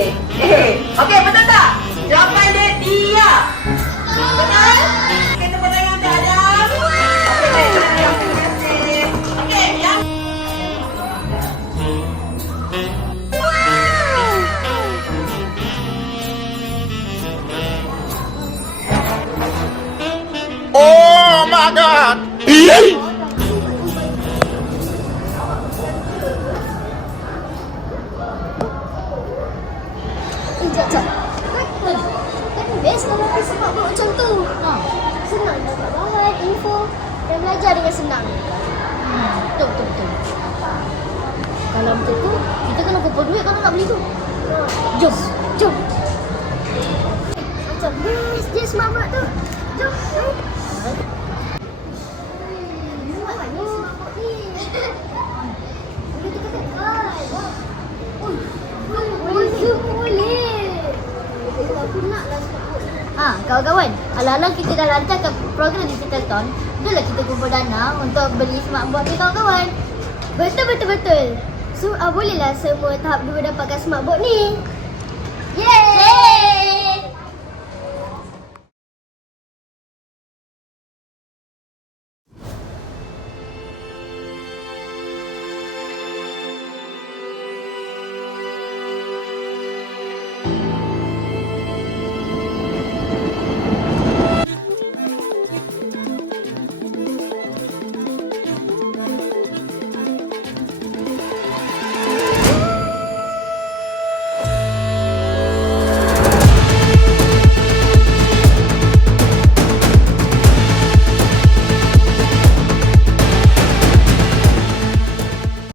Okey, betul tak? Jawapan dia dia. Betul? Okey, tepuk tangan untuk Adam. Okey, baik. Terima kasih. Okey, yang Oh my god! Jap. Kan best kalau ada semak buat macam tu. Senang dapat bahan, info dan belajar dengan senang. Betul. Kalau betul tu, kita kena kumpul duit kalau nak beli tu. Jom. Macam best je semak buat tu. Jom. Mana semak buat ni? Boleh tekan. Boleh. Aku naklah semak buat ni. Kawan-kawan, alang-alang kita dah lancarkan program Digital Town, jomlah kita kumpul dana untuk beli smartboard ni kawan-kawan. Betul. So, bolehlah semua tahap 2 dapatkan smartboard ni. Yeay!